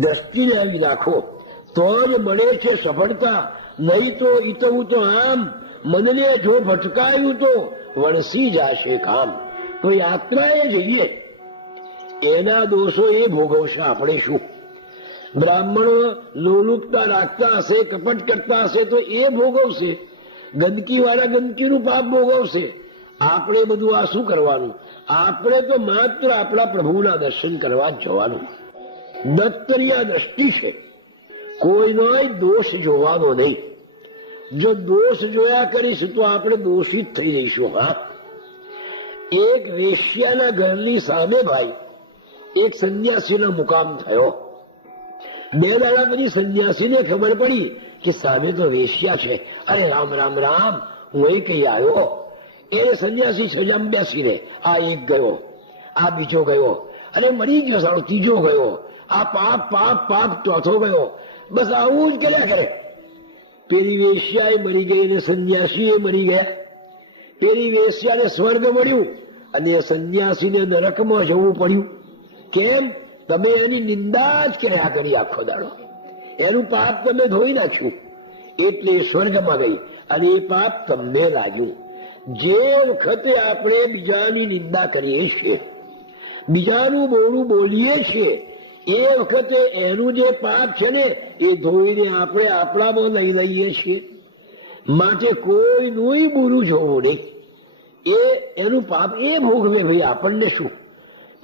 દ્રષ્ટિને આવી રાખો તો જ મળે છે સફળતા, નહીં તો ઈતવું તો આમ મનને જો ભટકાયું તો વણસી જશે કામ. તો યાત્રાએ જઈએ એના દોષો એ ભોગવશે, આપણે શું? બ્રાહ્મણો લોલુપતા રાખતા હશે, કપટ કરતા હશે તો એ ભોગવશે, ગંદકી વાળા ગંદકીનું પાપ ભોગવશે. આપણે બધું આ શું કરવાનું? આપણે તો માત્ર આપણા પ્રભુના દર્શન કરવા જ જવાનું. દત્તની આ દ્રષ્ટિ છે, કોઈનો દોષ જોવાનો નહીં. જો દોષ જોયા કરીશું તો આપણે દોષિત થઈ જઈશું. હા, એક વેશ્યાના ઘરની સામે ભાઈ એક સંન્યાસીનો મુકામ થયો. 2 દાડા પછી સંન્યાસીને ખબર પડી કે સામે તો વેશ્યા છે. અરે રામ રામ રામ, હું એ કઈ આવ્યો. એ સંન્યાસી સજામ બેસીને આ એક ગયો, આ બીજો ગયો, અને મરી ગયો સારો ત્રીજો ગયો, આ પાપ પાપ પાપ ચોથો ગયો. બસ આવું જ કર્યા કરે. પેલી વેશ્યા મરી ગઈ અને સંન્યાસી મરી ગયા. પેલી વેશ્યાને સ્વર્ગ મળ્યું અને સંન્યાસીને નરકમાં જવું પડ્યું. કેમ? તમે એની નિંદા જ કર્યા કરી આખો દાડો. એનું પાપ તમે ધોઈ નાખ્યું એટલે સ્વર્ગમાં ગઈ અને એ પાપ તમને લાગ્યું. જે વખતે આપણે બીજાની નિંદા કરીએ છીએ, બીજાનું બોલું બોલીએ છીએ, એ વખતે એનું જે પાપ છે ને એ ધોઈને આપણે આપણામાં લઈ લઈએ છીએ. માટે કોઈનું બોલું જોવું નહીં, એનું પાપ એ ભોગવે. ભાઈ આપણને શું?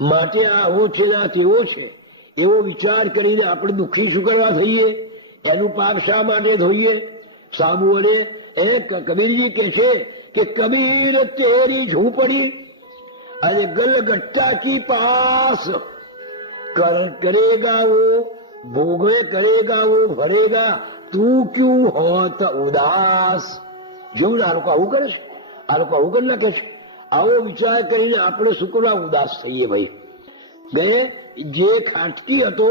માટે આવો છે ના તેવો છે એવો વિચાર કરીને આપણે દુઃખી શું કરવા થઈએ? એનું પાપ શા માટે ધોઈએ? સાબુઓને કબીરજી કે છે કે કબીર તેરી ઝૂંપડી અને ગલગટ્ટા કી પાસ કરેગા વો ભોગવે કરેગા વો ભરેગા તું ક્યું હોત ઉદાસ. જેવું આ લોકો આવું કરે છે, આ લોકો આવું કરી નાખે છે. આવો વિચાર કરીને આપણે શું કરવા ઉદાસ થઈએ? ભાઈ ગયે જે ખાટકી હતો,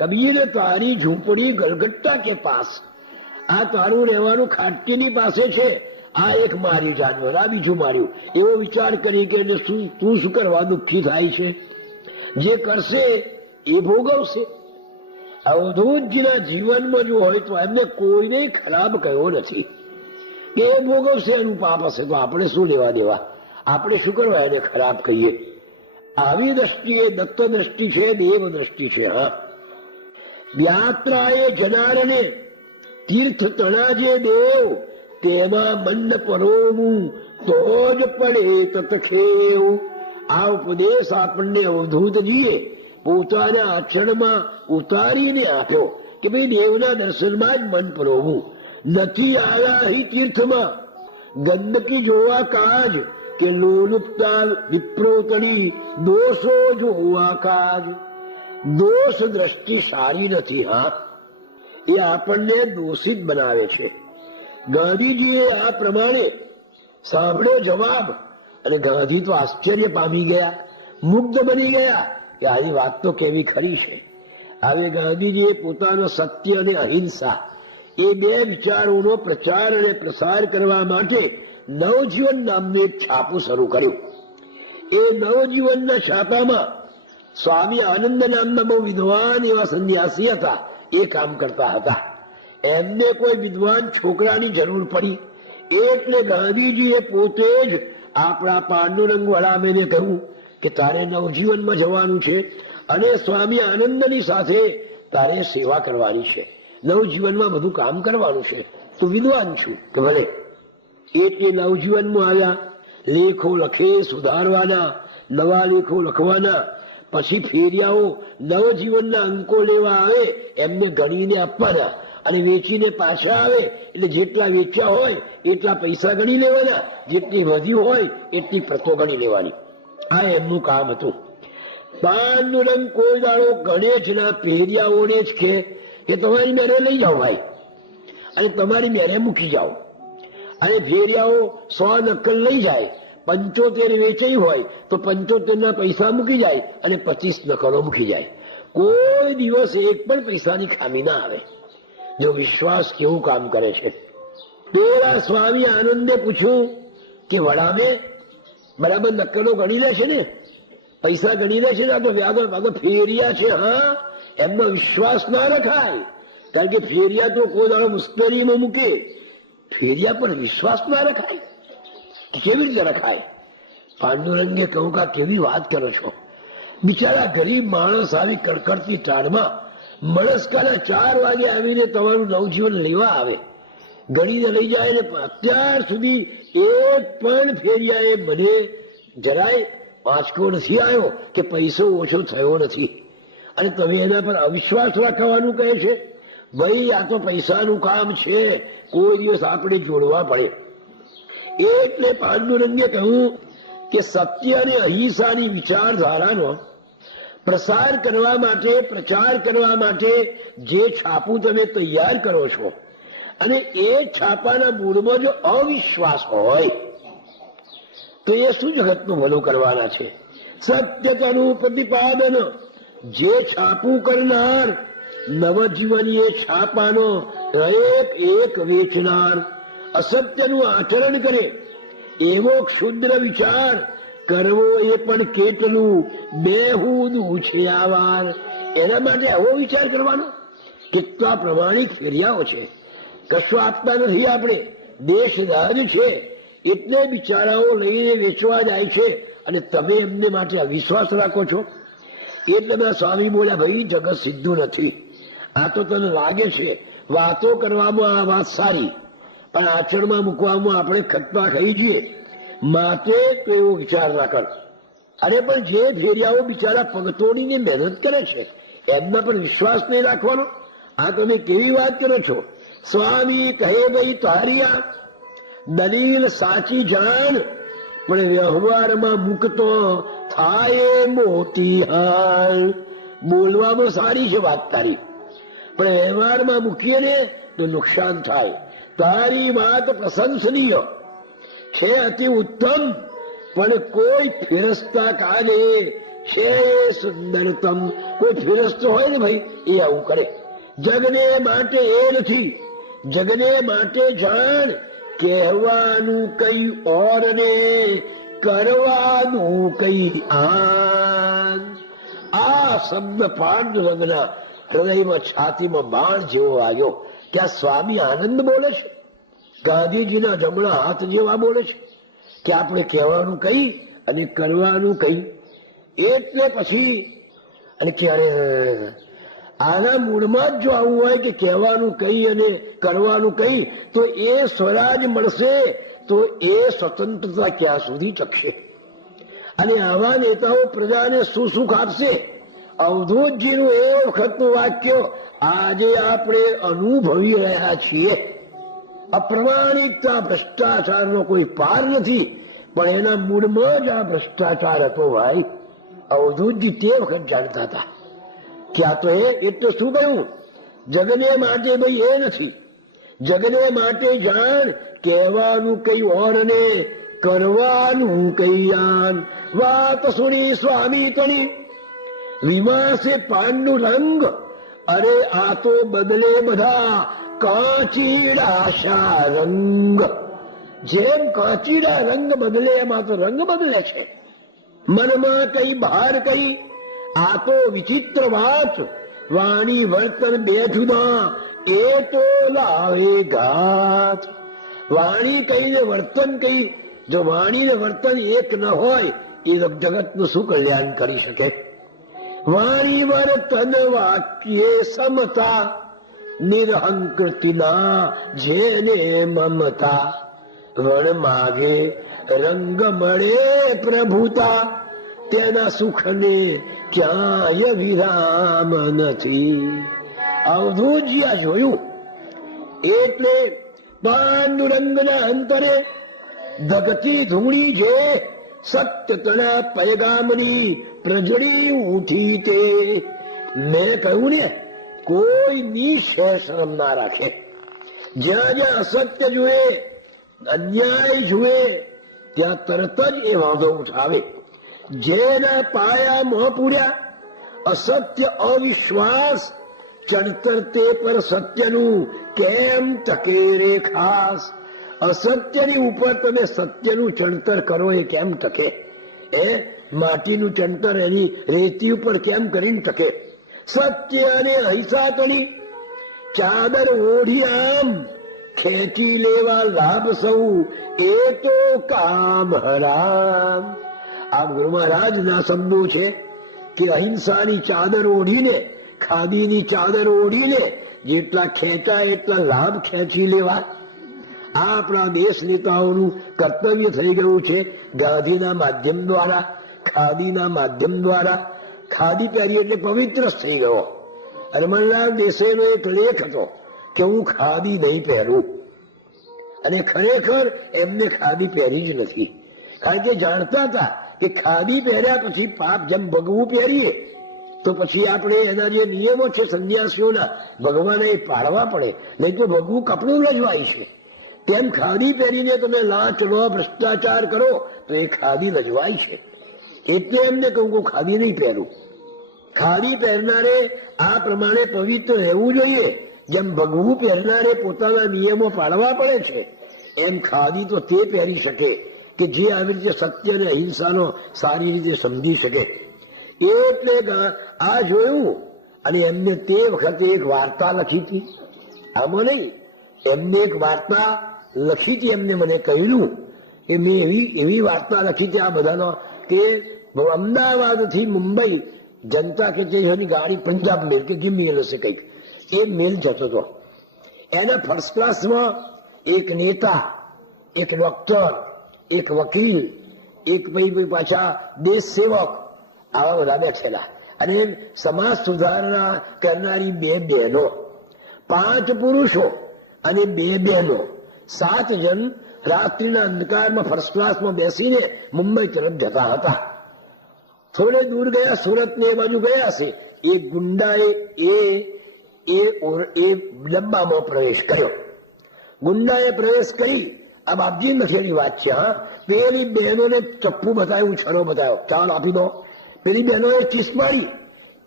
કબીર તારી ઝૂંપડી ગલગટ્ટા કે પાસ, આ તારું રહેવાનું ખાટકીની પાસે છે. આ એક માર્યું જાનવર, આ બીજું માર્યું. એવો વિચાર કરી કે તું શું કરવા દુઃખી થાય છે? જે કરશે એ ભોગવશે. અવધૂતજીના જીવનમાં જો હોય તો એમને કોઈને ખરાબ કહ્યો નથી. એ ભોગવશે, એનું પાપ હશે તો આપણે શું લેવા દેવા? આપણે શું કરવા એને ખરાબ કહીએ? આવી દ્રષ્ટિએ દત્ત દ્રષ્ટિ છે, દેવ દ્રષ્ટિ છે. હા, યાત્રાએ જનારને તીર્થ તણાજે દેવ, તેમાં મંડ પરોવું તો જ પડે તતખેવ. આ ઉપદેશ આપણને અવધૂતજીએ પોતાના આચરણમાં ઉતારીને આપ્યો કે ભાઈ દેવના દર્શનમાં જ મન પરોવું. નથી આવ્યા અહીં તીર્થમાં ગંદકી જોવા કાજ કે લોલુપતા વિપ્રોતડી દોષો જોવા કાજ. દોષ દ્રષ્ટિ સારી નથી. હા, એ આપણને દોષિત બનાવે છે. ગાંધીજીએ આ પ્રમાણે સાંભળ્યો જવાબ અને ગાંધી તો આશ્ચર્ય પામી ગયા, મુગ્ધ બની ગયા કે આની વાત તો કેવી ખરી છે. હવે ગાંધીજીએ પોતાનો સત્ય અને અહિંસા એ 2 વિચારોનો પ્રચાર અને પ્રસાર કરવા માટે નવજીવન નામનું એક છાપું શરૂ કર્યું. એ નવજીવનના છાપામાં સ્વામી આનંદ નામના બહુ વિદ્વાન એવા સંન્યાસી હતા, એ કામ કરતા હતા. એમને કોઈ વિદ્વાન છોકરાની જરૂર પડી એટલે ગાંધીજીએ પોતે જ આપણા પાંડુરંગ વડામેને કહ્યું કે તારે નવજીવનમાં જવાનું છે અને સ્વામી આનંદની સાથે તારે સેવા કરવાની છે, નવજીવનમાં બધું કામ કરવાનું છે. તું વિદ્વાન છું કે ભલે. એટલે નવજીવનમાં આવ્યા. લેખો લખે સુધારવાના, નવા લેખો લખવાના. પછી ફેરિયાઓ નવજીવનના અંકો લેવા આવે એમને ગણીને આપવાના અને વેચીને પાછા આવે એટલે જેટલા વેચ્યા હોય એટલા પૈસા ગણી લેવાના, જેટલી વધ્યું હોય એટલી પ્રતો ગણી લેવાની. આ એમનું કામ હતું. પાંડુરંગ કોઈ દાડો ગણેશના ફેરિયાઓને જ કે તમારી મેરે લઈ જાઓ ભાઈ અને તમારી મેરે મૂકી જાઓ. અને ફેરિયાઓ 100 નકલ લઈ જાય, 75 વેચાઈ હોય તો 75 ના પૈસા મૂકી જાય અને 25 નકલો મૂકી જાય. કોઈ દિવસ એક પણ પૈસાની ખામી ના આવે. જો વિશ્વાસ કેવું કામ કરે છે. પેલા સ્વામી આનંદે પૂછ્યું કે વડામે બરાબર નકલો ગણી લે છે ને, પૈસા ગણી લે છે ને? તો વ્યાગો ફેરિયા છે. હા, એમનો વિશ્વાસ ના રખાય. કારણ કે ફેરિયા તો કોઈ દાડો મુશ્કેલીમાં મૂકે, ફેરિયા પર વિશ્વાસ ના રખાય. કેવી રીતે રખાય? પાંડુરંગે કહું કે કેવી વાત કરો છો? બિચારા ગરીબ માણસ આવી કડકડતી ટાળમાં મળસ્કાના 4 વાગે આવીને તમારું નવજીવન લેવા આવે, ગણીને લઈ જાય ને અત્યાર સુધી એક પણ ફેરિયાએ મને જરાય આંચકો નથી આવ્યો કે પૈસો ઓછો થયો નથી, અને તમે એના પર અવિશ્વાસ રાખવાનું કહે છે? ભાઈ આ તો પૈસાનું કામ છે, કોઈ દિવસ આપણે જોડવા પડે. એટલે પાંડુરંગે કહ્યું કે સત્ય અને અહિંસાની વિચારધારાનો પ્રસાર કરવા માટે, પ્રચાર કરવા માટે જે છાપું તમે તૈયાર કરો છો, અને એ છાપાના મૂળમાં જો અવિશ્વાસ હોય તો એ શું જગતનું ભલું કરવાના છે? સત્યનું પ્રતિપાદન જે છાપું કરનાર, નવજીવન એ છાપાનો એક વેચનાર, અસત્યનું આચરણ કરે એવો ક્ષુદ્ર વિચાર કરવો એ પણ કેટલું બેહુદું છે આ વાર. એના માટે આવો વિચાર કરવાનો? કેટલા પ્રમાણિક ફેરિયાઓ છે, કશું આપતા નથી, આપણે દેશરાજ છે એટલે બિચારાઓ લઈને વેચવા જાય છે, અને તમે એમને માટે અવિશ્વાસ રાખો છો. એટલે બધા સ્વામી બોલ્યા, ભાઈ જગત સીધું નથી. આ તો તને લાગે છે વાતો કરવામાં આ વાત સારી, પણ આચરણમાં મૂકવામાં આપણે ખતપા ખાઈ જઈએ, માટે તો એવો વિચાર રાખો. અરે પણ જે ફેરિયાઓ બિચારા પગતોડીને મહેનત કરે છે એમના પર વિશ્વાસ નહીં રાખવાનો? આ તમે કેવી વાત કરો છો? સ્વામી કહે, ભાઈ તારી આ દલીલ સાચી જાણ, પણ વ્યવહારમાં મૂકતો થાય મોટી હાલ. બોલવામાં સારી છે વાત તારી, પણ વ્યવહારમાં મૂકીએ ને તો નુકસાન થાય. તારી વાત પ્રશંસનીય છે, અતિ ઉત્તમ, પણ કોઈ ફેરસ્તા કાલે છે સુંદરતમ. કોઈ ફેરસ્તો હોય ને ભાઈ, એ આવું કરે. જગને માટે એ નથી, જગને માટે જાણ, કહેવાનું કઈ ઓર ને કરવાનું કઈ આન. આ શબ્દ પાંડુરંગના હૃદયમાં, છાતીમાં બાણ જેવો આવ્યો. ત્યાં સ્વામી આનંદ બોલે છે, ગાંધીજીના જમણા હાથ જેવા બોલે છે કે આપણે કહેવાનું કઈ અને કરવાનું કઈ. એટલે પછી અને ક્યારે આના મૂળમાં જ જો આવું હોય કે કહેવાનું કઈ અને કરવાનું કઈ, તો એ સ્વરાજ મળશે તો એ સ્વતંત્રતા ક્યાં સુધી ચકશે? અને આવા નેતાઓ પ્રજાને શું સુખ આપશે? અવધૂતજીનું એ વખતનું વાક્ય આજે આપણે અનુભવી રહ્યા છીએ. અપ્રમાણિકતા, ભ્રષ્ટાચારનો કોઈ પાર નથી, પણ એના મૂળમાં જ આ ભ્રષ્ટાચાર હતો. ભાઈ અવધૂતજી તે વખત જાણતા હતા કે આ તો એટલે શું કહ્યું? જગને માટે ભાઈ એ નથી, જગને માટે જાણ, કહેવાનું કઈ ઓર ને કરવાનું કઈ આન. વાત સુણી સ્વામી તણી વિમાસે પાંડુરંગ, અરે આ તો બદલે બધા કાંચીડા રંગ. જેમ કાંચીડા રંગ બદલે એમાં તો રંગ બદલે છે. મનમાં કઈ બહાર કઈ, આ તો વિચિત્ર વાત. વાણી વર્તન બે જુદા, એ તો લાવે ઘાત. વાણી કઈ ને વર્તન કઈ, જો વાણી ને વર્તન એક ન હોય એ જગતનું શું કલ્યાણ કરી શકે? વાણી વર્તન વાક્યે સમતા, નિરહંકૃતિના જેને મમતા. વણ માગે રંગ મળે પ્રભુતા, તેના સુખને ક્યાંય વિરામ નથી. અવધૂતજી આ જોયું એટલે પાંડુરંગના અંતરે ધગતી ધૂણી જે સત્યતના પૈગામની પ્રજડી ઉઠી. તે મેં કહ્યું ને, કોઈ નિશય શરમ ના રાખે. જ્યાં જ્યાં અસત્ય જુએ, અન્યાય જુએ, ત્યાં તરત જ એ વાંધો ઉઠાવે. જેના પાયા મોં પૂર્યા, અસત્ય અવિશ્વાસ, ચણતર તે પર સત્યનું કેમ ટકે રે ખાસ. અસત્યની ઉપર તમે સત્યનું ચણતર કરો એ કેમ ટકે? એ માટીનું ચણતર એની રેતી ઉપર કેમ કરીને ટકે? સત્ય અને અહિંસા કરી ચાદર ઓઢી આમ ખેંચી લેવા લાભ સૌ એ તો કામ હરામ. આ ગુરુ મહારાજના શબ્દો છે કે અહિંસાની ચાદર ઓઢીને, ખાદીની ચાદર ઓઢીને જેટલા ખેંચાય એટલા લાભ ખેંચી લેવા. આ આપણા દેશ નેતાઓનું કર્તવ્ય થઈ ગયું છે. ગાંધીના માધ્યમ દ્વારા, ખાદીના માધ્યમ દ્વારા. ખાદી પહેરી એટલે પવિત્ર થઈ ગયો. રમણલાલ દેસાઈનો એક લેખ હતો કે હું ખાદી નહીં પહેરું, અને ખરેખર એમને ખાદી પહેરી જ નથી. કારણ કે જાણતા હતા કે ખાદી પહેર્યા પછી પાપ જેમ ભગવું પહેરીએ તો પછી આપણે એના જે નિયમો છે સંન્યાસીઓના, ભગવાને એ પાળવા પડે, નહીં તો ભગવું કપડું લજવાય છે. તેમ ખાદી પહેરીને તમે લાંચ લો, ભ્રષ્ટાચાર કરો તો એ ખાદી લજવાય છે. એટલે એમને કહું હું ખાદી નહીં પહેરું. ખાદી પહેરનારે આ પ્રમાણે પવિત્ર રહેવું જોઈએ. જેમ ભગવું પહેરનારે પોતાના નિયમો પાળવા પડે છે, એમ ખાદી તો તે પહેરી શકે કે જે આવી રીતે સત્ય અને અહિંસાનો સારી રીતે સમજી શકે. એટલે આ જોયું, અને એમને તે વખતે એક વાર્તા લખી હતી. આમાં નહીં, એમને એક વાર્તા લખી હતી. એમને મને કહ્યું કે મેં એવી વાર્તા લખી હતી આ બધાનો કે અમદાવાદ થી મુંબઈ જનતા કે જે ગાડી પંજાબ મેલ કે જે મેલ હશે કંઈક, એ મેલ જતો હતો. એના ફર્સ્ટ ક્લાસમાં એક નેતા, એક ડોક્ટર, એક વકીલ, એક ભાઈ પાછા દેશ સેવક, આવા બધા બેઠેલા. અને સમાજ સુધારણા કરનારી 2 બહેનો, 5 પુરુષો અને 2 બહેનો, 7 જણ રાત્રિના અંધકારમાં ફર્સ્ટ ક્લાસમાં બેસીને મુંબઈ તરફ જતા હતા. થોડે દૂર ગયા, સુરત ને એ બાજુ ગયા છે. એક ગુંડાએ એ ડબ્બામાં પ્રવેશ કર્યો. ગુંડાએ પ્રવેશ કરી, આ બાપજી નખેડી વાત છે. હા, પેલી બહેનોને ચપ્પુ બતાવ્યું, છરો બતાવ્યો, ચાલ આપી દો. પેલી બહેનોએ ચીસ મારી.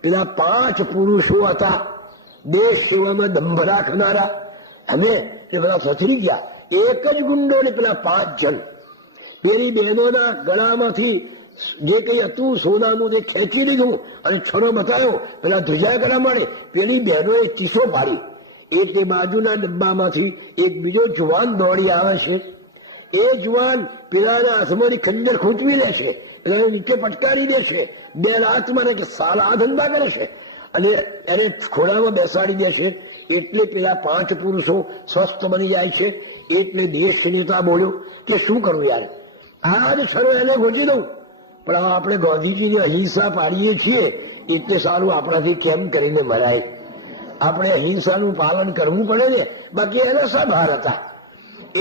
પેલા 5 પુરુષો હતા દેશ સેવામાં દંભ રાખનારા, અને એ બધા સથરી ગયા. એક જ ગુંડો ને પેલા 5 જણ પેલી બહેનોના ગળામાંથી જે કઈ હતું સોનાનું તે ખેંચી લીધું અને છરો બતાવ્યો. પેલા ધ્રુજાય કરવા મળે. પેલી બહેનોએ ચીસો પાડી. એટલે બાજુના ડબ્બામાંથી એક બીજો જુવાન દોડી આવે છે. એ જુવાન પેલાના હાથમાંથી ખંજર ખૂંચવી લે છે, પેલા નીચે પટકારી દે છે, 2 લાત મારે કે સાલા આ ધંધા કરે છે, અને એને ખોળામાં બેસાડી દે છે. એટલે પેલા 5 પુરુષો સ્વસ્થ બની જાય છે. એટલે દેશ નેતા બોલ્યો કે શું કરું યાર, આ જ છરો એને ગોચી દઉં, પણ આપણે ગાંધીજીની અહિંસા પાડીએ છીએ એટલે સારું આપણાથી કેમ કરીને મરાય. આપણે અહિંસાનું પાલન કરવું પડે ને, બાકી એના શા બહાર હતા.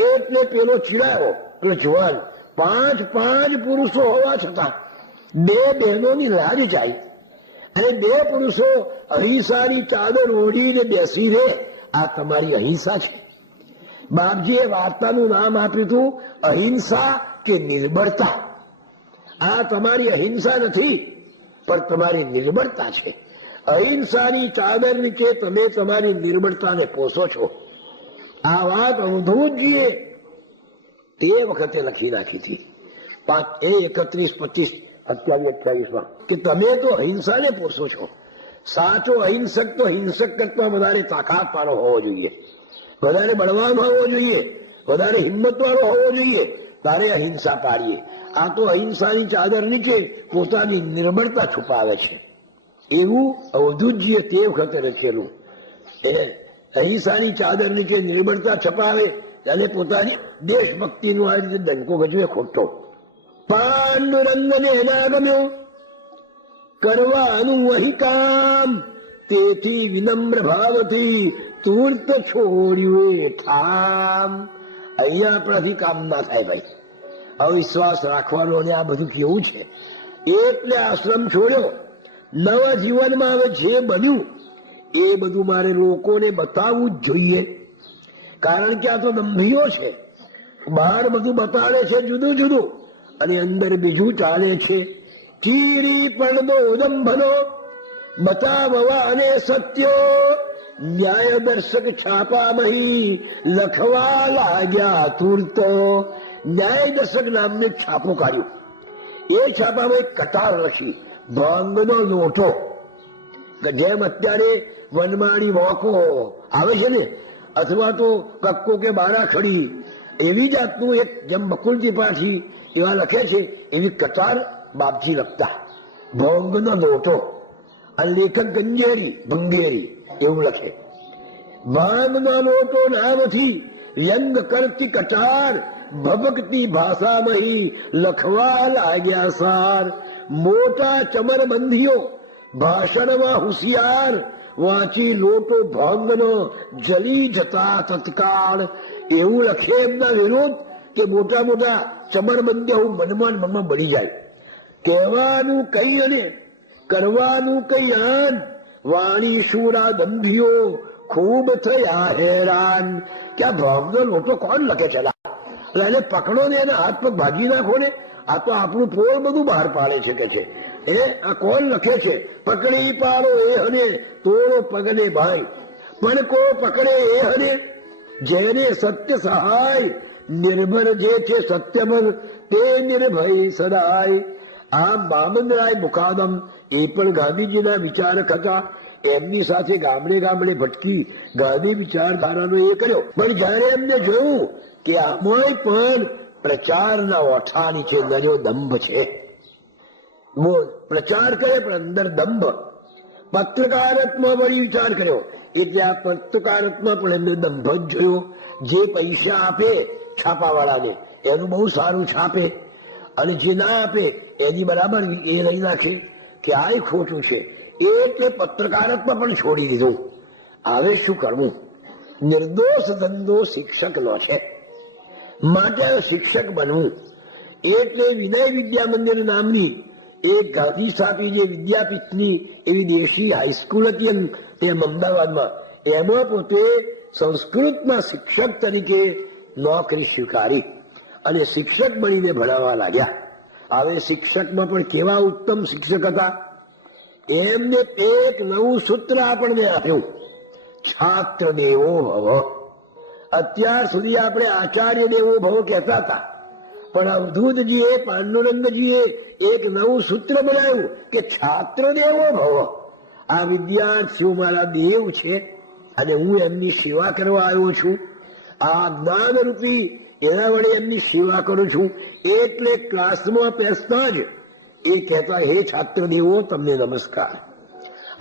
એટલે પેલો ચીડાયો, પેલો જુવાન. 5 પુરુષો હોવા છતાં 2 બહેનોની લાજ જાય, અને 2 પુરુષો અહિંસાની ચાદર ઓઢીને બેસી રહે. આ તમારી અહિંસા છે. બાપજીએ વાર્તાનું નામ આપ્યું હતું અહિંસા કે નિર્બળતા. આ તમારી અહિંસા નથી, પણ તમારી નિર્બળતા છે. અહિંસાની ચાદર નીચે તમે તમારી નિર્બળતાને પોષો છો. આ વાત અવધૂતજીએ તે વખતે લખી નાખી હતી 31, 25, 27, 28 કે તમે તો અહિંસાને પોષો છો. સાચો અહિંસક તો હિંસક કરતા વધારે તાકાત વાળો હોવો જોઈએ, વધારે બળવાન હોવો જોઈએ, વધારે હિંમત વાળો હોવો જોઈએ. તારે અહિંસા પાડીએ. આ તો અહિંસાની ચાદર નીચે પોતાની નિર્બળતા છુપાવે છે. એવું અવધૂતજીએ તે વખતે લખેલું. એ અહિંસાની ચાદર નીચે નિર્બળતા છપાવે અને પોતાની દેશભક્તિનું આ રીતે ડંકો ગજવે ખોટો. પાંડુરંગને એના ગમ્યો કરવાનું વહી કામ, તેથી વિનમ્ર ભાવથી તુર્ત છોડ્યું એ ઠામ. અહીંયા આપણાથી કામ ના થાય ભાઈ, અવિશ્વાસ રાખવાનો. અને આ બધું કેવું છે. એટલે આશ્રમ છોડ્યો. નવા જીવનમાં હવે જે બન્યું એ બધું મારે લોકોને બતાવવું જ જોઈએ. કારણ કે આ તો દંભીઓ છે. બહાર બધું બતાવે છે જુદું જુદું, અને અંદર બીજું ચાલે છે. ચીરી પડદો દંભનો બતાવવા અને સત્યો, ન્યાય દર્શક છાપા મહી લખવા લાગ્યા તુરતો. ન્યાય દર્શક નામને છાપો કાઢ્યો. એ છાપામાં એક કટાર લખી, ભાંગનો લોટો. જેમ અત્યારે વનમાળી વોકો આવે છે ને, અથવા તો કક્કો કે બારાખડી, એવી જાતનું એક જેમ બકુલ ત્રિપાઠી એવા લખે છે એવી કતાર બાપજી લખતા. ભોંગનો લોટો અને લેખક ગંજેરી ભંગેરી એવું લખે. ભાંગનો લોટો નામથી વ્યંગ કરતી કટાર ભબકતી ભાષામાં લખવા લાગ્યા સાર. મોટા ચમરબંધીઓ ભાષણમાં હોશિયાર વાંચી લોટો ભાંગનો જલી જતા તત્કાળ. એવું લખે એમના વિરોધ કે મોટા મોટા ચમરબંધીઓ મનમાં બળી જાય. કહેવાનું કઈ અને કરવાનું કઈ આન, વાણી શુરા દંભીઓ ખૂબ થયા હેરાન. કે આ ભાવનો લોટો કોણ લખે છે? એને પકડો ને એના હાથ પગ ભાગી નાખો ને, આ તો આપણું પોળ બધું બહાર પાડે છે કે છે. આ કોણ લખે છે? પકડી પાડો એ હને તોડો પગને ભાઈ, પણ કો પકડે એ હને જેને સત્ય સહાય. નિર્ભર જે છે સત્યમર તે નિર્ભય સદાય. આ મામનરાય મુકાદમ એ પણ ગાંધીજીના વિચારક હતા. એમની સાથે ગામડે ગામડે ભટકી ગાંધી વિચારધારાનો એ કર્યો. પણ જયારે એમને જોયું કે આમાં પણ પ્રચારના ઓઠા નીચે નર્યો દંભ છે, પ્રચાર કરે પણ અંદર દંભ. પત્રકારત્વમાં વળી વિચાર કર્યો એટલે આ પત્રકારત્વમાં પણ એમને દંભ જ જોયો. જે પૈસા આપે છાપાવાળાને એનું બહુ સારું છાપે, અને જે ના આપે એની બરાબર એ લઈ નાખે કે આ ખોટું છે. એટલે પત્રકારત્વ પણ છોડી દીધું. હવે શું કરવું? નિર્દોષ ધંધો શિક્ષક નો છે, માટે શિક્ષક બનવું. એટલે વિનય વિદ્યા મંદિર નામની એક ગાંધી સ્થાપી જે વિદ્યાપીઠની એવી દેશી હાઈસ્કૂલ હતી એમ અમદાવાદમાં, એમાં પોતે સંસ્કૃતના શિક્ષક તરીકે નોકરી સ્વીકારી અને શિક્ષક બનીને ભણાવવા લાગ્યા. હવે શિક્ષકમાં પણ કેવા ઉત્તમ શિક્ષક હતા! એમને એક નવું સૂત્ર આપણને આપ્યું, છાત્ર દેવો ભવ. અત્યાર સુધી આપણે આચાર્ય દેવો ભવ કહેતા હતા, પણ અવધૂતજીએ પાંડુરંગજીએ એક નવું સૂત્ર બનાવ્યું કે છાત્ર દેવો ભવ. આ વિદ્યાર્થીઓ મારા દેવ છે અને હું એમની સેવા કરવા આવ્યો છું. આ જ્ઞાન રૂપી એના વડે એમની સેવા કરું છું. એટલે ક્લાસમાં બેસતા જ એ કહેતા, હે છાત્ર દેવો તમને નમસ્કાર,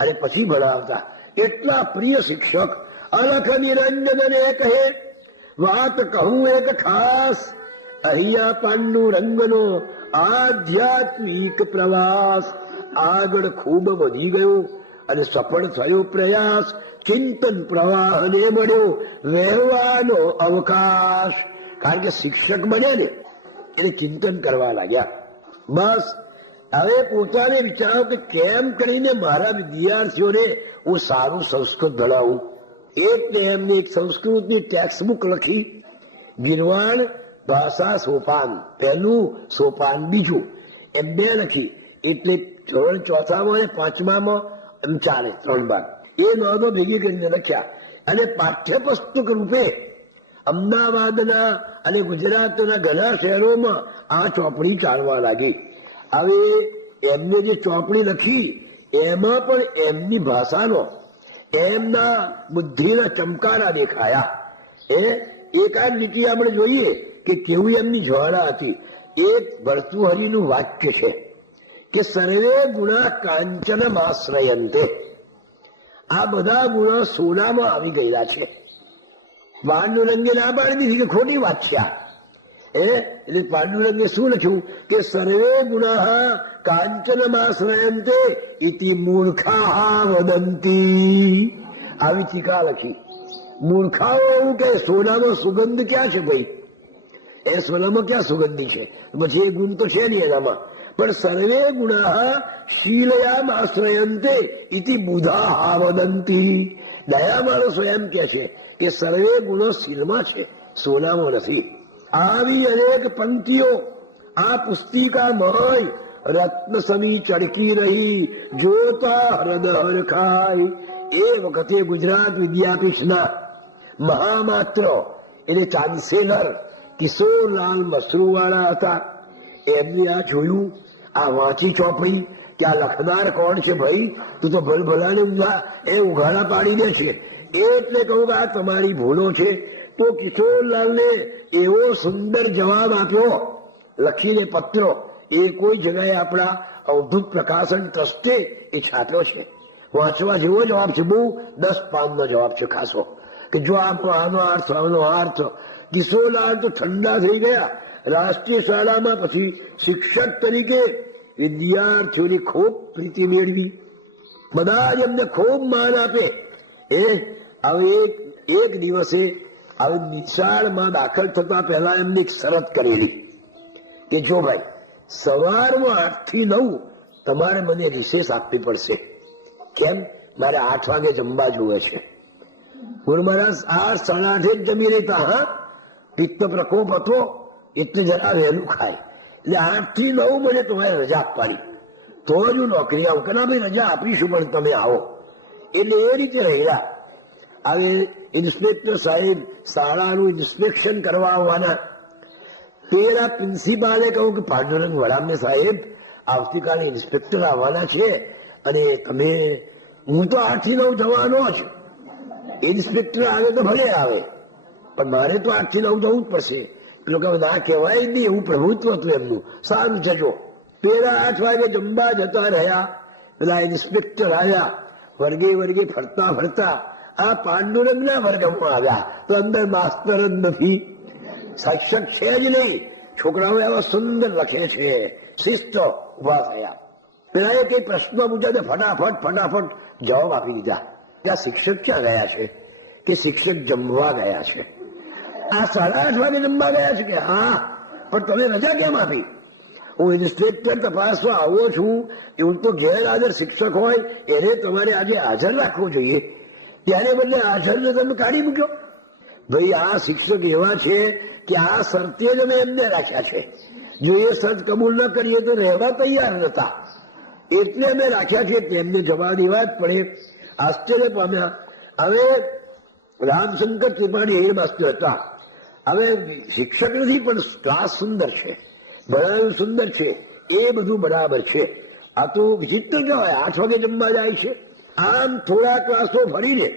અને પછી ભણાવતા. એટલા પ્રિય શિક્ષક. અલખ નિરંજનને કહે વાત કહું એક ખાસ, અહીંયા પાંડુરંગનો આધ્યાત્મિક પ્રવાસ આગળ ખૂબ વધી ગયો અને સફળ થયો પ્રયાસ. ચિંતન પ્રવાહને મળ્યો વહેવાનો અવકાશ. કારણ કે શિક્ષક બન્યા ને એટલે ચિંતન કરવા લાગ્યા. બસ હવે પોતાને વિચારો કે કેમ કરીને મારા વિદ્યાર્થીઓને હું સારું સંસ્કૃત ભણાવું. એટલે એમને એક સંસ્કૃતની ટેક્સ્ટ બુક લખી, ગિરવાણ ભાષા સોપાન, પહેલું સોપાન બીજું, એમ બે લખી. એટલે ધોરણ ચોથામાં અને પાંચમામાં એમ ચાલે 3 બાર એ નોંધો ભેગી કરીને લખ્યા. અને પાઠ્યપુસ્તક રૂપે અમદાવાદના અને ગુજરાતના ઘણા શહેરોમાં આ ચોપડી ચાલવા લાગી. હવે એમને જે ચોપડી લખી એમાં પણ એમની ભાષાનો એમના બુદ્ધિના ચમકારા દેખાયા. એકાદ લીટી આપણે જોઈએ કે કેવું એમની જ્વાળા હતી. એક ભર્તૃહરિનું વાક્ય છે કે સર્વે ગુણા કાંચન આશ્રયંતે. આ બધા ગુણો સોનામાં આવી ગયેલા છે. પાંડુરંગે ના પાડી દીધી કે ખોટી વાત છે આ. એટલે પાંડુરંગે શું લખ્યું કે સર્વે ગુણા કાંચન આશ્રયંતે ઇતિ મૂર્ખા વદંતી. આવી ટીકા લખી. મૂર્ખાઓ એવું કે સોનામાં સુગંધ ક્યાં છે ભાઈ? એ સોનામાં ક્યાં સુગંધી છે? પછી એ ગુણ તો છે નહીં એનામાં. પણ સર્વે ગુણા શીલયામ આશ્રયંતે ઇતિ બુધા વદંતી. દયા માણસો એમ કે છે કે સર્વે ગુણો શીલમાં છે, સોનામાં નથી. આવી અનેક પંક્તિઓ આ પુસ્તિકામાં રત્ન સમી ચડકી રહી, જોતા હૃદય હરખાય. એ વખતે ગુજરાત વિદ્યાપીઠના મહામાત્ર એટલે ચાન્સેલર કિશોરલાલ મસરૂવાળા હતા. એમને આ જોયું, આ વાંચી ચોપડી કે આ લખનાર કોણ છે ભાઈ, તું તો ભલભલાને એ ઉઘાડા પાડી દે છે. એટલે કહું કે આ તમારી ભૂલો છે. તો કિશોરલાલને એવો સુંદર જવાબ આપ્યો લખીને પત્રો. એ કોઈ જગ્યાએ આપણા અવધૂત પ્રકાશન ટ્રસ્ટે એ છાપ્યો છે. વાંચવા જેવો જવાબ છે. બહુ 10 પાનનો જવાબ છે ખાસો, કે જો આનો અર્થ. કિશોરલાલ તો ઠંડા થઈ ગયા. રાષ્ટ્રીય શાળામાં પછી શિક્ષક તરીકે વિદ્યાર્થીઓની ખૂબ પ્રીતિ મેળવી. બધા જ એમને ખૂબ માન આપે. હવે એક દિવસે હવે નિશાળમાં દાખલ થતા પહેલા એમને એક શરત કરેલી કે જો ભાઈ સવારમાં 8 થી 9 તમારે મને રિસેસ આપવી પડશે. કેમ? મારે 8 વાગે જમવા જોવે છે. ગુરુ મહારાજ 8:30 જ જમી રહેતા. હા, પિત્ત પ્રકોપ હતો એટલે જરા વહેલું ખાય. એટલે 8 થી 9 મને તમારે રજા આપવાની, તો જ હું નોકરી આવું. કે ના ભાઈ રજા આપીશું પણ તમે આવો. એટલે એ રીતે રહ્યા. હવે ઇન્સ્પેક્ટર સાહેબ શાળાનું ઇન્સ્પેક્શન કરવા આવવાના. પેલા પ્રિન્સિપાલે કહ્યું કે પાંડુરંગ વડામને સાહેબ આવતીકાલે ઇન્સ્પેક્ટર આવવાના છે અને તમે, હું તો 8 થી 9 જવાનો જ. ઇન્સ્પેક્ટર આવે તો ભલે આવે પણ મારે તો 8 થી 9 જવું જ પડશે. પેલો કહે ના કહેવાય નહીં, એવું પ્રભુત્વ હતું એમનું. સારું જજો. પેલા 8 વાગે જમવા જતા રહ્યા. પેલા ઇન્સ્પેક્ટર આવ્યા. વર્ગે ફરતા ફરતા આ પાંડુરંગના વર્ગમાં આવ્યા તો અંદર માસ્તર જ નથી, શિક્ષક છે જ નહીં. છોકરાઓ એવા સુંદર લખે છે. શિસ્ત ઉભા થયા. પેલા એ કઈ પ્રશ્ન પૂછ્યા, ફટાફટ જવાબ આપી દીધા. ત્યાં શિક્ષક ક્યાં ગયા છે? કે શિક્ષક જમવા ગયા છે. આ 8:30 વાગે જમવા ગયા છે? કે હા, પણ તમે રજા કેમ આપી? હું ઇન્સ્પેક્ટર તપાસવા આવો છું. એવું તો ગેરહાજર શિક્ષક હોય એને તમારે આજે હાજર રાખવો જોઈએ, ત્યારે બદલે હાજરને તમે કાઢી મૂક્યો. ભાઈ આ શિક્ષક એવા છે કે આ શરતે જ અમે એમને રાખ્યા છે. જો એ શરત કબૂલ ન કરીએ તો રહેવા તૈયાર નતા, એટલે અમે રાખ્યા છે. તેમને જવા દેવા જ પડે. આશ્ચર્ય પામ્યા. હવે રામશંકર ત્રિપાઠી હેડ માસ્ટર હતા. હવે શિક્ષક નથી પણ ક્લાસ સુંદર છે, ભણાયું સુંદર છે, એ બધું બરાબર છે. આ તો વિચિત્ર કહેવાય. 8 વાગે જમવા જાય છે. આમ થોડા ક્લાસો ફરીને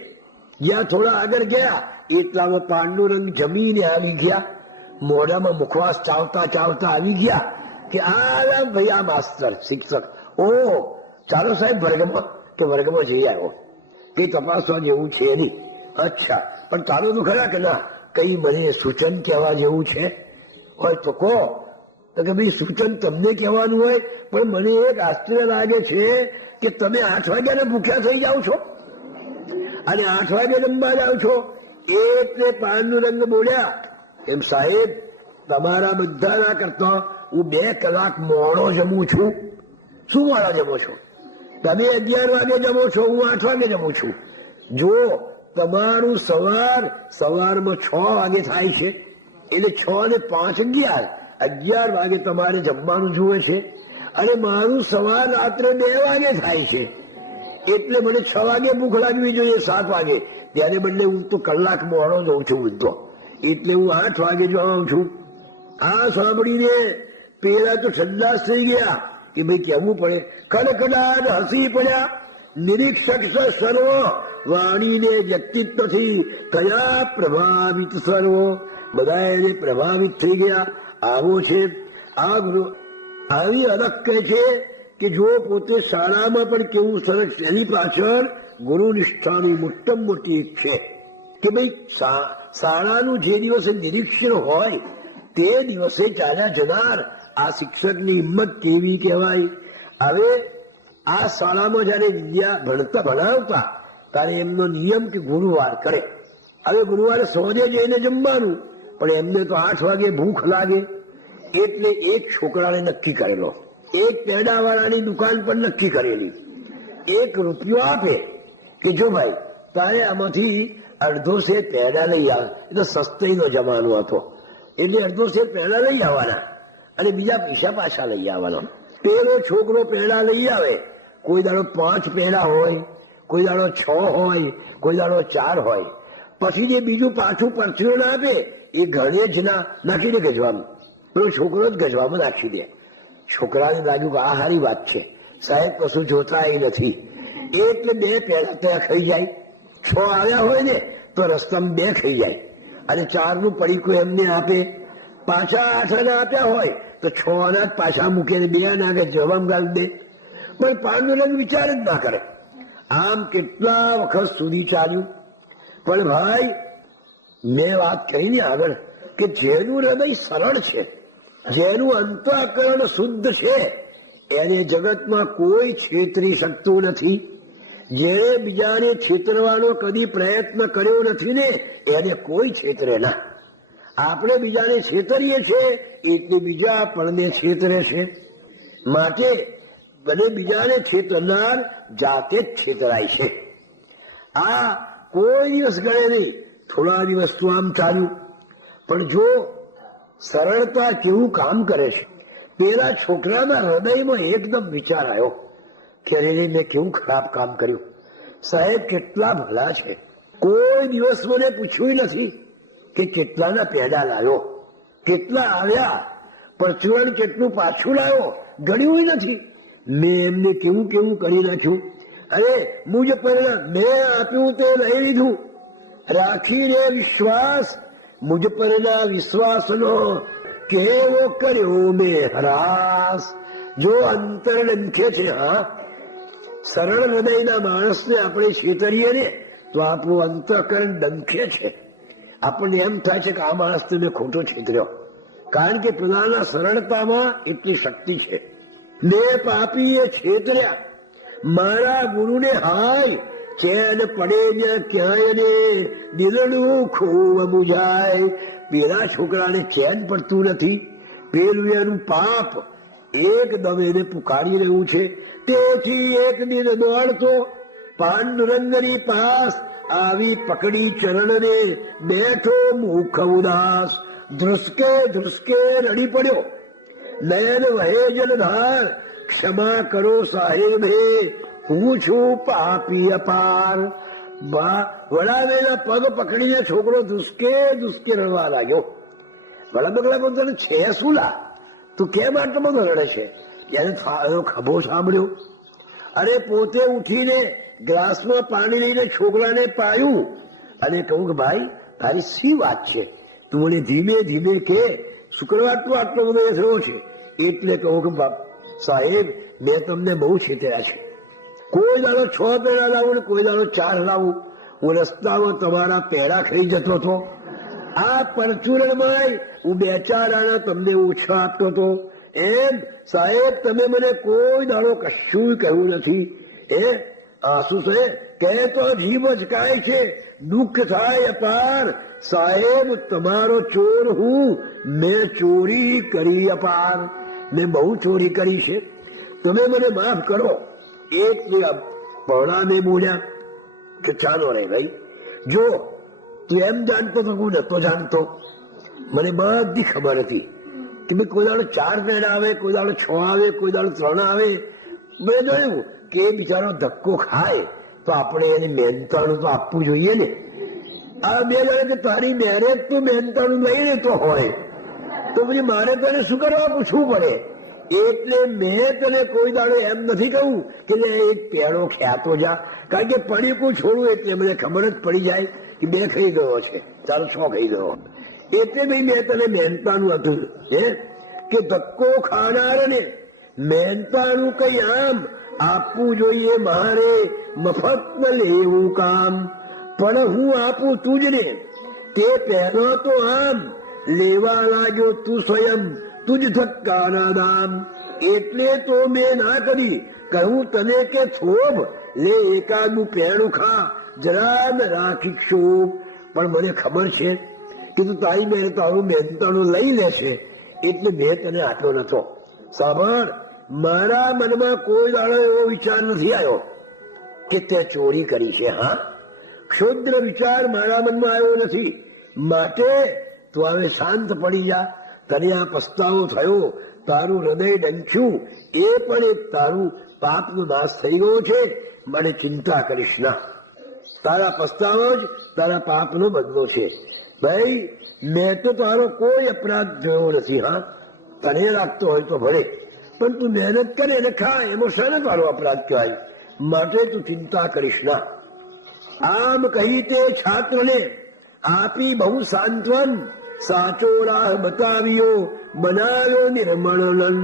જ્યાં થોડા આગળ ગયા એટલામાં પાંડુરંગ જમીને આવી ગયા. મોઢામાં મુખવાસ ચાવતા આવી ગયા કે આ ભાઈ આ માસ્ટર શિક્ષક. ઓ ચાલો સાહેબ વર્ગમાં. કે વર્ગમાં જઈ આવ્યો. કઈ તપાસવા જેવું છે નહીં. અચ્છા, પણ ચાલો તો ખરા કે ના કઈ મને સૂચન કહેવા જેવું છે હોય તો કહો. તો કે ભાઈ સૂચન તમને કહેવાનું હોય, પણ મને એક આશ્ચર્ય લાગે છે કે તમે 8 વાગ્યાને ભૂખ્યા થઈ જાઓ છો અને 8 વાગે જમવા જાઓ છો. એટલે પાંડુરંગ બોલ્યા એમ સાહેબ તમારા બધાના કરતા હું 2 કલાક મોડો જમું છું. શું મોડા જમો છો? તમે 11 વાગે જમો છો, હું 8 વાગે જમું છું. જો તમારું સવારમાં 6 વાગે થાય છે એટલે 6 ને 5 11 વાગે તમારે જમવાનું જુએ છે, અને મારું સવાર રાત્રે 2 વાગે થાય છે એટલે મને 6 વાગે ભૂખ લાગવી જોઈએ 7 વાગે. ત્યારે બદલે હું તો કલાક મોડો જઉં છું બધો, એટલે હું 8 વાગે જ આવું છું. આ સાંભળીને પેલા તો ઠંડાસ થઈ ગયા કે ભાઈ કહેવું પડે. કડકડાટ હસી પડ્યા. નિરીક્ષક સર્વ વાણીને વ્યક્તિત્વથી કયા પ્રભાવિત સર્વ, બધા એને પ્રભાવિત થઈ ગયા. આવો છે આ ગુરુ. આવી અલગ કહે છે કે જો પોતે શાળામાં પણ કેવું સરસ, એની પાછળ ગુરુ નિષ્ઠાની મોટી એક છે કે ભાઈ શાળાનું જે દિવસે નિરીક્ષણ હોય તે દિવસે ચાલ્યા જનાર આ શિક્ષકની હિંમત કેવી કહેવાય. હવે આ શાળામાં જયારે વિદ્યા ભણાવતા ત્યારે એમનો નિયમ કે ગુરુવાર કરે. હવે ગુરુવારે સવારે જઈને જમવાનું, પણ એમને તો 8 વાગે ભૂખ લાગે. એટલે એક છોકરાને નક્કી કરેલો, એક પેડાવાળાની દુકાન પર નક્કી કરેલી, 1 રૂપિયો આપે કે જો ભાઈ તારે આમાંથી અડધો શેર પેડા લઈ આવે. એટલે સસ્તીનો જમાનો હતો એટલે અડધો શેર પેડા લઈ આવવાના અને બીજા પૈસા પાછા લઈ આવવાના. પેલો છોકરો પેડા લઈ આવે. કોઈ દાડો 5 પેડા હોય, કોઈ દાડો 6 હોય, કોઈ દાડો 4 હોય. પછી જે બીજું પાછું પરચું ના આપે એ ઘરે જ નાખી દે ગજવામાં. પેલો છોકરો જ ગજવામાં નાખી દે. છોકરાને લાગ્યું કે આ સારી વાત છે, સાહેબ કશું જોતા નથી, એટલે 2 પેડા ત્યાં ખાઈ જાય. 6 આવ્યા હોય ને તો રસ્તામાં 2 ખાઈ જાય, અને 4નું પડીકું એમને આપે. પાછા 8 આના આપ્યા હોય તો 6 આના જ પાછા મૂકે, 2 આના કે જવામ ગાળી દે. પણ પાંડુરંગ વિચાર જ ના કરે. આમ કેટલા વખત સુધી ચાલ્યું. પણ ભાઈ મેં વાત કહી ને આગળ કે જેનું હૃદય સરળ છે, જેનું અંતઃકરણ શુદ્ધ છે, એને જગતમાં કોઈ છેતરી શકતું નથી. જેણે બીજાને છેતરવાનો કદી પ્રયત્ન કર્યો નથી ને એને કોઈ છેતરે ના. આપણે બીજાને છેતરીએ છીએ એટલે બીજા આપણને છેતરે છે. માટે બને બીજાને છેતરનાર જાતે જ છેતરાય છે. આ કોઈ દિવસ ગળે નહીં. થોડા દિવસ તો આમ ચાલ્યું. પણ જો સરળતા કેવું કામ કરે છે. પેલા છોકરાના હૃદયમાં એકદમ વિચાર આવ્યો કે અરે મેં કેવું ખરાબ કામ કર્યું. સાહેબ કેટલા ભલા છે, કોઈ દિવસ મને પૂછ્યું નથી કે કેટલાના પેડા લાવ્યો, કેટલા આવ્યા, પરચુરણ કેટલું પાછું લાવ્યો, ગણ્યું નથી. મેં એમને કેવું કેવું કરી નાખ્યું. અરે મુજ પરિણામ મેં આપ્યું તે લઈ લીધું. રાખીને વિશ્વાસ મુજ પરના વિશ્વાસનો કેવો કર્યો મેં હરાસ. જો અંતર ડંખે છે, હા સરળ હૃદયના માણસને આપણે છેતરીએ ને તો આપણું અંતઃકરણ ડંખે છે. આપણને એમ થાય છે કે આ માણસ મેં ખોટો છેતર્યો. કારણ કે પેલાના સરળતામાં એટલી શક્તિ છે. ને પાપીએ છેતર્યા મારા ગુરુને હાય. ચેન પડે ને ક્યાંય ને દિલનું ખૂબ બુજાય. પેલા છોકરાને ચેન પડતું નથી. પેલું એનું પાપ એકદમ એને પુકારી રહ્યું છે. તેથી એક દિન દોડતો પાંડુરંગની પાસ આવી પકડી ચરણને બેઠો મુખ ઉદાસ. ધ્રુસકે ધ્રુસકે રડી પડ્યો, નયન વહે જલધાર. ક્ષમા કરો સાહેબ હે, હું છું પાપી અપાર. વડાવેલા પગ પકડીને છોકરો ધ્રુસકે ધ્રુસકે રડવા લાગ્યો. વડા બગલા પણ તને છે શું લા, તું કેમ આટલો બધો રડે છે? એને ખભો સાંભળ્યો. અરે પોતે ઉઠીને ગ્લાસમાં પાણી લઈને છોકરાને પાયું અને કહું કે ભાઈ તારી શી વાત છે, તું મને ધીમે ધીમે કે શુક્રવાર તો આટલો બધો થયો છે. એટલે કહું કે બાપ સાહેબ મેં તમને બહુ છેતર્યા છે. કોઈ દાડો 6 પેડા લાવું ને કોઈ દાડો 4 લાવું. હું રસ્તામાં તમારા પેડા ખાઈ જતો હતો. આ પરચુરણમાં હું 2-4 આના તમને ઓછા આપતો હતો. એમ સાહેબ તમે મને કોઈ દાડો કશું કહ્યું નથી. આંસુ છે કે તો જીભ અચકાય છે, દુઃખ થાય અપાર. સાહેબ તમારો ચોર હું, મેં ચોરી કરી અપાર. મેં બહુ ચોરી કરી છે, તમે મને માફ કરો. એટલે પહોળાને બોલ્યા કે ચાલો રે ભાઈ, જો તું એમ જાણતો તો હું નતો જાણતો. મને બધી ખબર હતી કે ભાઈ કોઈ દાડો 4 પેડા આવે, કોઈ દાડો 6 આવે, કોઈ દાડો 3 આવે. મેં જોયું કે બિચારો ધક્કો ખાય તો આપણે એને મહેનતાણું તો આપવું જોઈએ ને. આ 2 જણે કે તારી મેરેજ તો મહેનતાણું લઈ લેતો હોય તો પછી મારે તને શું કરવા પૂછવું પડે. એટલે મેં તને કોઈ દાડો એમ નથી કહ્યું કે એક પેડો ખ્યાતો જા. કારણ કે પડીકું છોડું એટલે મને ખબર જ પડી જાય કે 2 ખાઈ ગયો છે, ચાલો 6 ખાઈ ગયો. એટલે ભાઈ મેં તને મહેનતાણું હતું કે ધક્કો ખાનારને મહેનતાણું કઈ આમ આપવું જોઈએ મારે, મફતમાં લેવું કામ. પણ હું આપું તુજને તે પહેલો તો આમ લેવા લાગ્યો તું સ્વયં તુજ ધક્કાના દામ. એટલે તો મેં ના કરી કહું તને કે થોભ લે એકાદું પેણું ખા, જરા ન રાખી ક્ષોભ. પણ મને ખબર છે કે તું તારી મેં તારું મહેનતાણું લઈ લેશે એટલે મેં તને આટલો નતો. સાંભળ, મારા મનમાં કોઈ દાડો એવો વિચાર નથી આવ્યો કે તે ચોરી કરી છે. હા, ક્ષુદ્ર વિચાર મારા મનમાં આવ્યો નથી. માટે તું હવે શાંત પડી જા. તને આ પસ્તાવો થયો, તારું હૃદય ડંખ્યું, એ પણ એક તારું પાપનો નાશ થઈ ગયો છે. મને ચિંતા કરીશ ના. તારા પસ્તાવો જ તારા પાપનો બદલો છે. ભાઈ મેં તો તારો કોઈ અપરાધ જોયો નથી. હા, તને લાગતો હોય તો ભલે, પણ તું મહેનત કરે અને ખા, એમાં શરત વાળો અપરાધ કહેવાય. માટે તું ચિંતા કરીશ ના. આમ કહી તે છાત્રને આપી બહુ સાંત્વન, સાચો રાહ બતાવ્યો, બનાવ્યો નિર્મળન.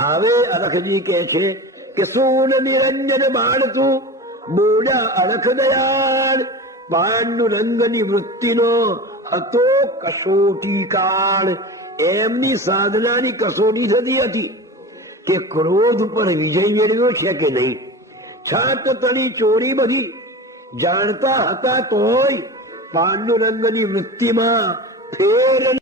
હવે અલખજી કહે છે કે સોન નિરંજન બાળ તું બોલ્યા અલખ દયાળ. પાંડુરંગની વૃત્તિનો હતો કસોટી કાળ. એમની સાધનાની કસોટી થતી હતી કે ક્રોધ પર વિજય મેળવ્યો છે કે નહીં. છાત તળી ચોરી બધી જાણતા હતા તોય પાંડુરંગની વૃત્તિમાં ફેર